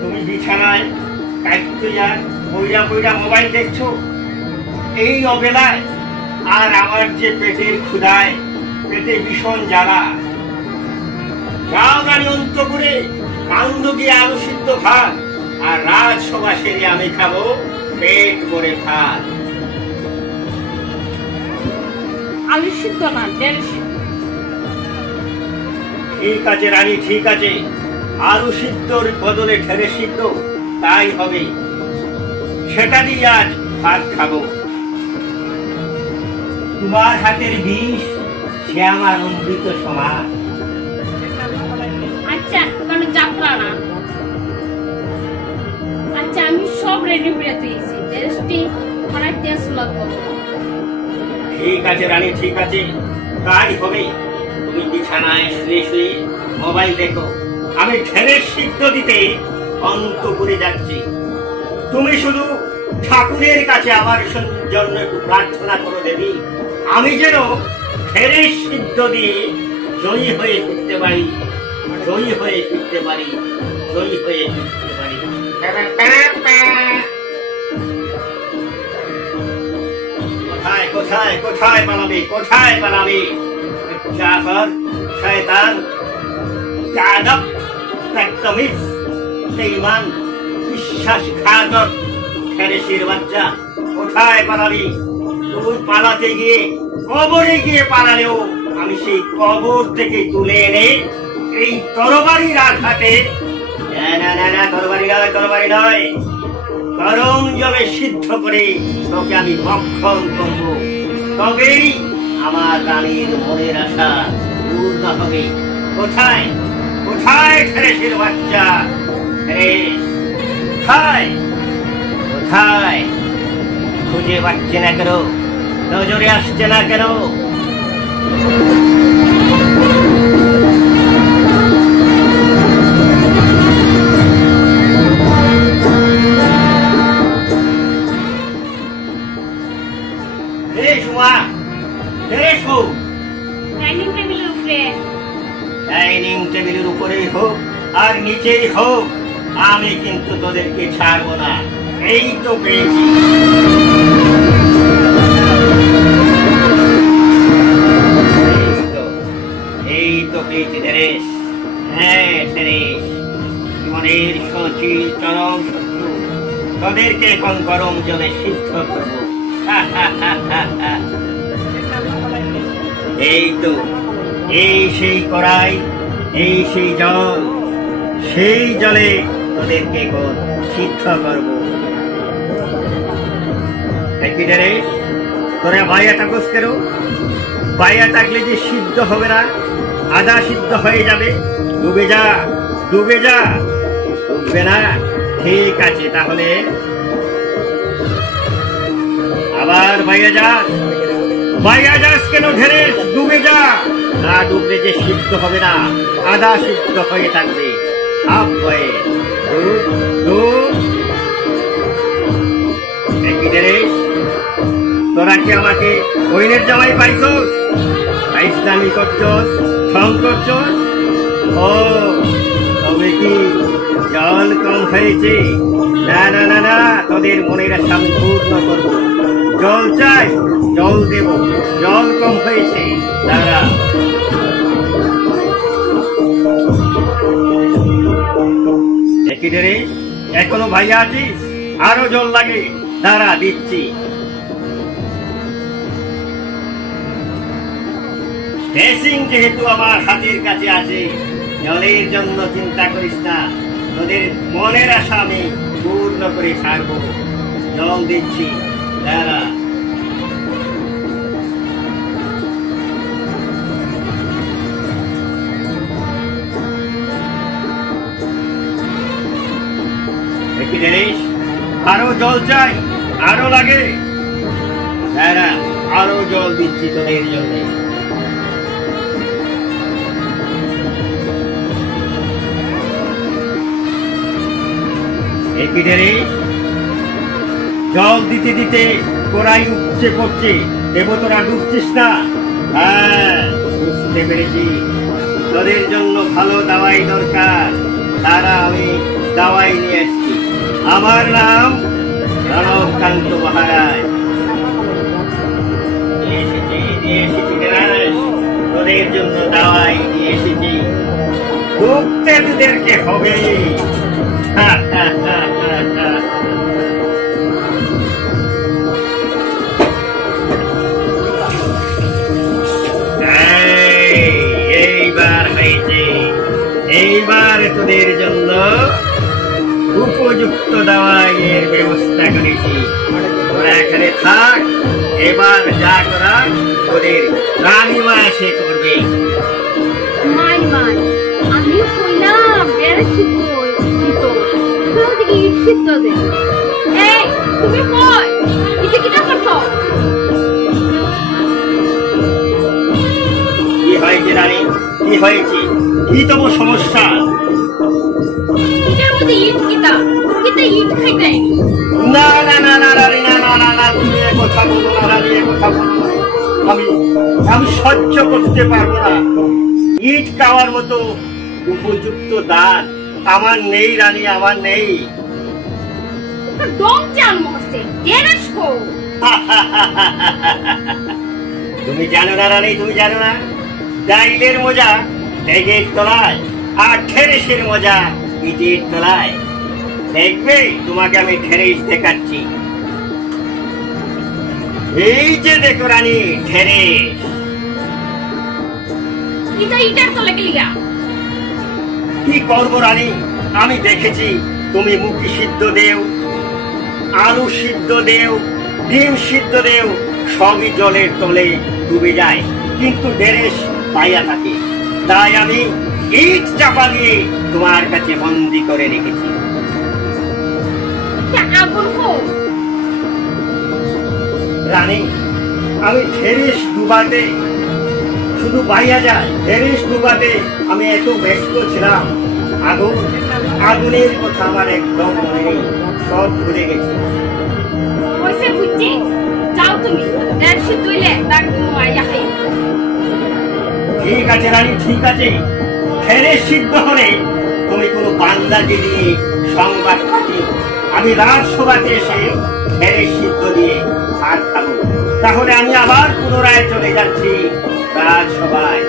তুমি বিছানায় বইরা বইরা মোবাইল দেখছো এই অবেলায়, আর আমার যে পেটের ক্ষুধায়, পেটে ভীষণ জ্বালা। যাও রানী অন্তপুরে, কান্দ গিয়ে আলু সিদ্ধ ভাত, আর রাজসভা সেরে আমি খাবো পেট ভরে ভাত। আলু সিদ্ধ না, ঢেঁড়স সিদ্ধ। ঠিক আছে রানী, ঠিক আছে, আলু সিদ্ধর বদলে ঢেঁড়স সিদ্ধ তাই হবে, সেটা দিয়ে আজ ভাত খাবো। তোমার হাতের বিষ সে আমার অমৃত সমান। আচ্ছা, কোনো যাত্রা না। আচ্ছা, আমি সব রেডি করে দিয়েছি, টেস্টি অনেক টেস্ট লাগবে। ঠিক আছে রানী, ঠিক আছে, তাই হবে। তুমি বিছানায় শুয়ে শুয়ে মোবাইল দেখো, আমি ঢেঁড়স সিদ্ধ দিতে অন্তপুরে যাচ্ছি। তুমি শুধু ঠাকুরের কাছে আমার জন্য একটু প্রার্থনা করো দেবী, আমি যেন ঢেঁড়স সিদ্ধ দিয়ে জয়ী হয়ে ফিরতে পারি, জয়ী হয়ে ফিরতে পারি, জয়ী হয়ে ফিরতে পারি। কোথায় কোথায় কোথায় পালাবে, কোথায় পালাবে? জাফর, শয়তান, কাদব, তাকতামিজ, বেঈমান, বিশ্বাসঘাতক, ঢেঁড়সের বাচ্চা, কোথায় পালাবি? তুই পালাতে গিয়ে কবরে গিয়ে পালালেও আমি সেই কবর থেকে তুলে এনে এই তরবারির আঘাতে, না না না, তরবারি নয়, তরবারি নয়, গরম জলে সিদ্ধ করে তোকে আমি ভক্ষণ করব। তবেই আমার রানীর মনের আশা পূর্ণ হবে। কোথায় কোথায় ঢেঁড়সের বাচ্চা? কোথায় কোথায়? খুঁজে পাচ্ছে না কেন? নজরে আসছে না কেন? ডাইনিং টেবিলের উপরেই হোক আর নিচেই হোক, আমি কিন্তু তোদেরকে ছাড়বো না। এই তো পেয়েছি, এই তো পেয়েছি ঢেঁড়স। হ্যাঁ ঢেঁড়স, জীবনের সচিল চরম শত্রু, তোদেরকে এখন গরম জলে সিদ্ধ করবো। এই তো, এই সেই কড়াই, এই সেই জল, সেই জলে তোদেরকে সিদ্ধ করব। ঢেঁড়স, তোরা বাইয়া থাকস কেন? বাইয়া থাকলে যে সিদ্ধ হবে না, আধা সিদ্ধ হয়ে যাবে। ডুবে যা, ডুবে যা। ডুববে না? ঠিক আছে, তাহলে আবার বাইয়া যাস। বাইয়া যাস কেন ঢেঁড়স? ডুবে যা। না ডুবলে যে সিদ্ধ হবে না, আধা সিদ্ধ হয়ে থাকবে। হাফ হয়ে ঢেঁড়স, তোরা কি আমাকে বইনের জামাই পাইছস? ইসলামি করছস, ঠং করছস? ও তবে কি জল কম হয়েছে? না না না না, তোদের মনের আশা আমি পূর্ণ করব। জল চাই, জল দেব। জল কম হয়েছে, দাঁড়া। ঢেঁড়স, এখনো ভাইয়া আছিস? আরো জল লাগে, দাঁড়া দিচ্ছি। বেসিং যেহেতু আমার হাতের কাছে আছে, জলের জন্য চিন্তা করিস না, তোদের মনের আশা আমি পূর্ণ করে ছাড়বো। জল দিচ্ছি, দাঁড়া। ঢেঁড়স, আরো জল চাই, আরো লাগে, দাঁড়া, আরো জল দিচ্ছি তোদের জন্য। কি ঢেরেশ? জল দিতে দিতে কোরাই উপচে পড়ছে, দেবো তোরা ডুবছিস না? হ্যাঁ, বুঝতে পেরেছি। তোদের জন্য ভালো দাওয়াই দরকার, তারা আমি দাওয়াই নিয়ে এসছি। আমার নাম রণকান্ত মহারাজ। নিয়ে এসেছি ঢেরেশ, তোদের জন্য দাওয়াই নিয়ে এসেছি। ডুবতে তোদেরকে হবে। এইবার হয়েছে, এইবার তোদের জন্য উপযুক্ত দাওয়াইয়ের ব্যবস্থা করেছি। তোরা এখানে থাক, এবার যা করার তোদের রানীমা এসে করবে। মাই মাই, আমিও কইলাম বেড়ে সিদ্ধ দিত, তোর দিকে ইট সিদ্ধ দে। এই তুমি কই, ইটা কিটা করছো? কি হয়েছে রানী, কি হয়েছে? কি তোমার সমস্যা? ইটার মধ্যে ইট কিটা, কিটা ইট খাইতে? না না না না রানী, না না না না, তুমি এ কথা বলো না রানী, এ কথা বলো না। আমি আমি সহ্য করতে পারবো না। ইট খাওয়ার মতো উপযুক্ত দাঁত আমার নেই রানী, আমার নেই। ডং চাল মরছে, ঢেরেশ কো। তুমি জানো না রানী, তুমি জানো না? ডাইলের মজা ডেগের তলায়, আর ঢেরেশের মজা ইটের তলায়। দেখবে তোমাকে আমি ঢেরেশ দেখাচ্ছি। এই যে দেখো রানী, ঢেরেশ। ইটা ইটার তলে গেলিগা। কি করবো রানী, আমি দেখেছি তুমি মুখি সিদ্ধ দেও, আলু সিদ্ধ দেও, ডিম সিদ্ধ দেও, সবই জলের তলে ডুবে যায়, কিন্তু ঢেরেশ পাইয়া থাকে। তাই আমি ইট চাপা দিয়ে তোমার কাছে বন্দি করে রেখেছি। আগুন হোক রানী, আমি ঢেরেশ ডুবাতে শুধু পাইয়া যায়, ঢেরেশ ডুবাতে আমি এত ব্যস্ত ছিলাম, আগুনের কথা আমার একদম মনে নেই, সব ভুলে গেছি। হইছে বুঝছি, যাও তুমি দেড় সিদ্ধ হইলে তার আইয়া খাই। ঠিক আছে রানী, ঠিক আছে। ঢেরেশ সিদ্ধ হলে তুমি কোনো বান্দাকে দিয়ে সংবাদ পাঠিও, আমি রাজসভাতে এসে ঢেরেশ সিদ্ধ দিয়ে ভাত খাবো। তাহলে আমি আবার পুনরায় চলে যাচ্ছি রাজসভায়।